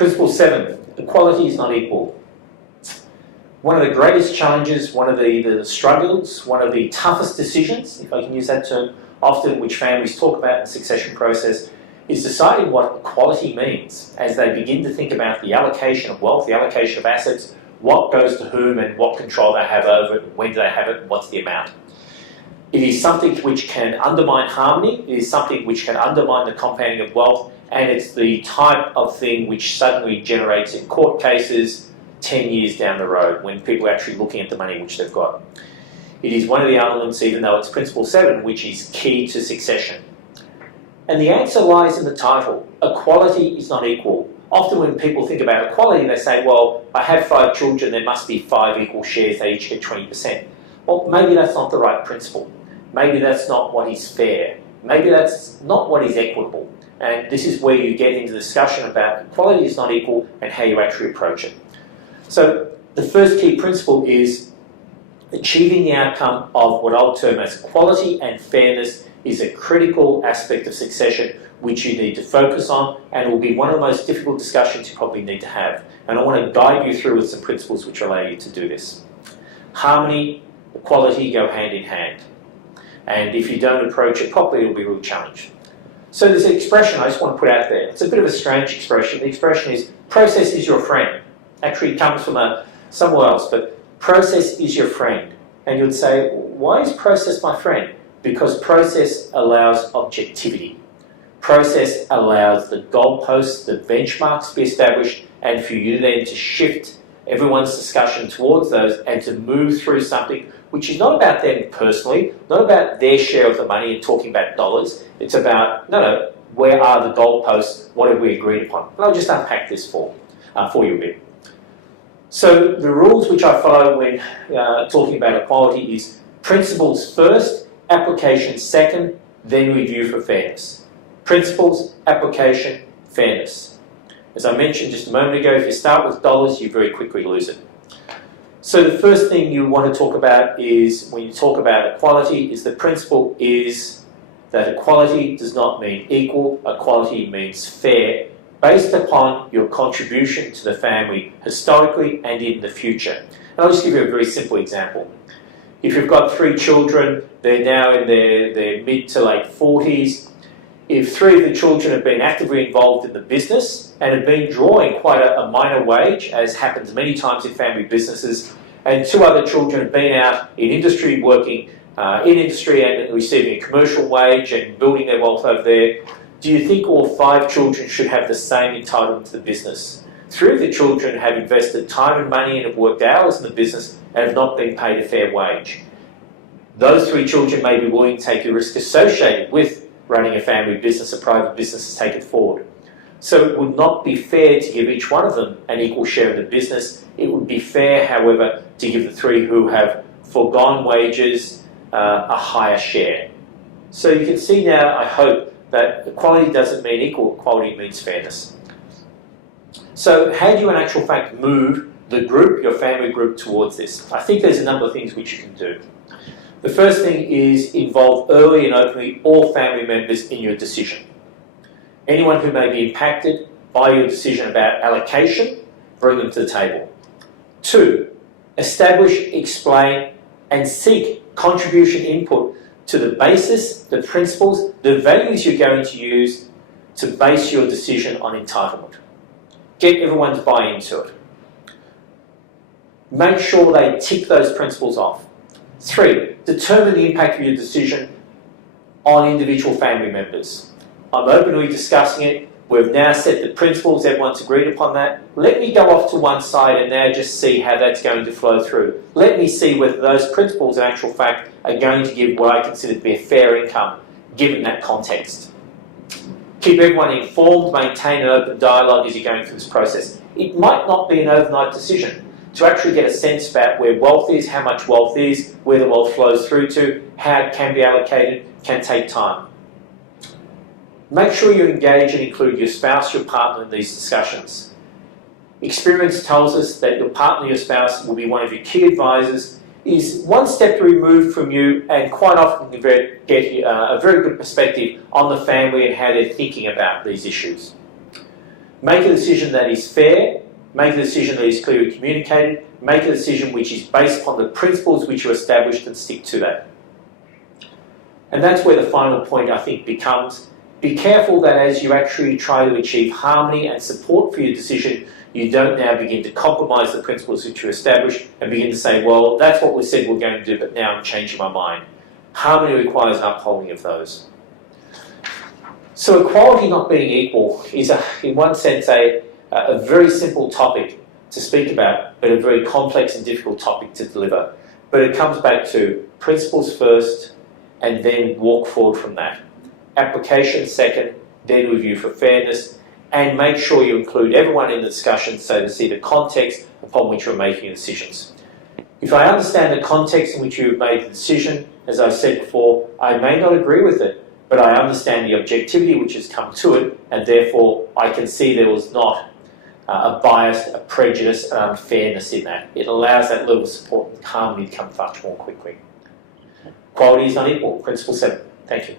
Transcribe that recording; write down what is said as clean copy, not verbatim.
Principle 7, equality is not equal. One of the greatest challenges, one of the struggles, one of the toughest decisions, if I can use that term, often which families talk about in the succession process, is deciding what equality means as they begin to think about the allocation of wealth, the allocation of assets, what goes to whom and what control they have over it, when do they have it, and what's the amount. It is something which can undermine harmony, it is something which can undermine the compounding of wealth, and it's the type of thing which suddenly generates in court cases 10 years down the road when people are actually looking at the money which they've got. It is one of the elements, even though it's Principle 7, which is key to succession. And the answer lies in the title. Equality is not equal. Often when people think about equality, they say, well, I have 5 children, there must be 5 equal shares, they each get 20%. Well, maybe that's not the right principle. Maybe that's not what is fair. Maybe that's not what is equitable. And this is where you get into discussion about equality is not equal and how you actually approach it. So the first key principle is achieving the outcome of what I'll term as equality and fairness is a critical aspect of succession which you need to focus on, and will be one of the most difficult discussions you probably need to have. And I want to guide you through with some principles which allow you to do this. Harmony, equality go hand in hand. And if you don't approach it properly, it'll be a real challenge. So there's an expression I just want to put out there. It's a bit of a strange expression. The expression is, process is your friend. Actually, it comes from somewhere else, but process is your friend. And you'd say, why is process my friend? Because process allows objectivity. Process allows the goalposts, the benchmarks to be established, and for you then to shift everyone's discussion towards those and to move through something which is not about them personally, not about their share of the money and talking about dollars. It's about, no, where are the goalposts? What have we agreed upon? And I'll just unpack this for you a bit. So the rules which I follow when talking about equality is principles first, application second, then review for fairness. Principles, application, fairness. As I mentioned just a moment ago, if you start with dollars, you very quickly lose it. So the first thing you want to talk about is, when you talk about equality, is the principle is that equality does not mean equal, equality means fair, based upon your contribution to the family historically and in the future. And I'll just give you a very simple example. If you've got 3 children, they're now in their mid to late 40s. If 3 of the children have been actively involved in the business and have been drawing quite a minor wage, as happens many times in family businesses, and 2 other children have been out in industry, working in industry and receiving a commercial wage and building their wealth over there, do you think all 5 children should have the same entitlement to the business? 3 of the children have invested time and money and have worked hours in the business and have not been paid a fair wage. Those 3 children may be willing to take the risk associated with running a family business, a private business, to take it forward. So it would not be fair to give each one of them an equal share of the business. It would be fair, however, to give the 3 who have foregone wages a higher share. So you can see now, I hope, that equality doesn't mean equal, equality means fairness. So how do you in actual fact move the group, your family group, towards this? I think there's a number of things which you can do. The first thing is involve early and openly all family members in your decision. Anyone who may be impacted by your decision about allocation, bring them to the table. 2, establish, explain, and seek contribution input to the basis, the principles, the values you're going to use to base your decision on entitlement. Get everyone's buy-in to it. Make sure they tick those principles off. 3, determine the impact of your decision on individual family members. I'm openly discussing it. We've now set the principles, everyone's agreed upon that. Let me go off to one side and now just see how that's going to flow through. Let me see whether those principles in actual fact are going to give what I consider to be a fair income, given that context. Keep everyone informed, maintain an open dialogue as you're going through this process. It might not be an overnight decision. To actually get a sense about where wealth is, how much wealth is, where the wealth flows through to, how it can be allocated, can take time. Make sure you engage and include your spouse, your partner in these discussions. Experience tells us that your partner, your spouse, will be one of your key advisors, is one step removed from you, and quite often can get a very good perspective on the family and how they're thinking about these issues. Make a decision that is fair, make a decision that is clearly communicated, make a decision which is based upon the principles which are established and stick to that. And that's where the final point, I think, becomes, be careful that as you actually try to achieve harmony and support for your decision, you don't now begin to compromise the principles which you established and begin to say, well, that's what we said we're going to do, but now I'm changing my mind. Harmony requires upholding of those. So equality not being equal is, in one sense, a very simple topic to speak about, but a very complex and difficult topic to deliver. But it comes back to principles first, and then walk forward from that. Application second, then review for fairness, and make sure you include everyone in the discussion so to see the context upon which you're making your decisions. If I understand the context in which you've made the decision, as I said before, I may not agree with it, but I understand the objectivity which has come to it, and therefore I can see there was not a bias, a prejudice, an unfairness in that. It allows that level of support and harmony to come much more quickly. Quality is not equal. Principle 7. Thank you.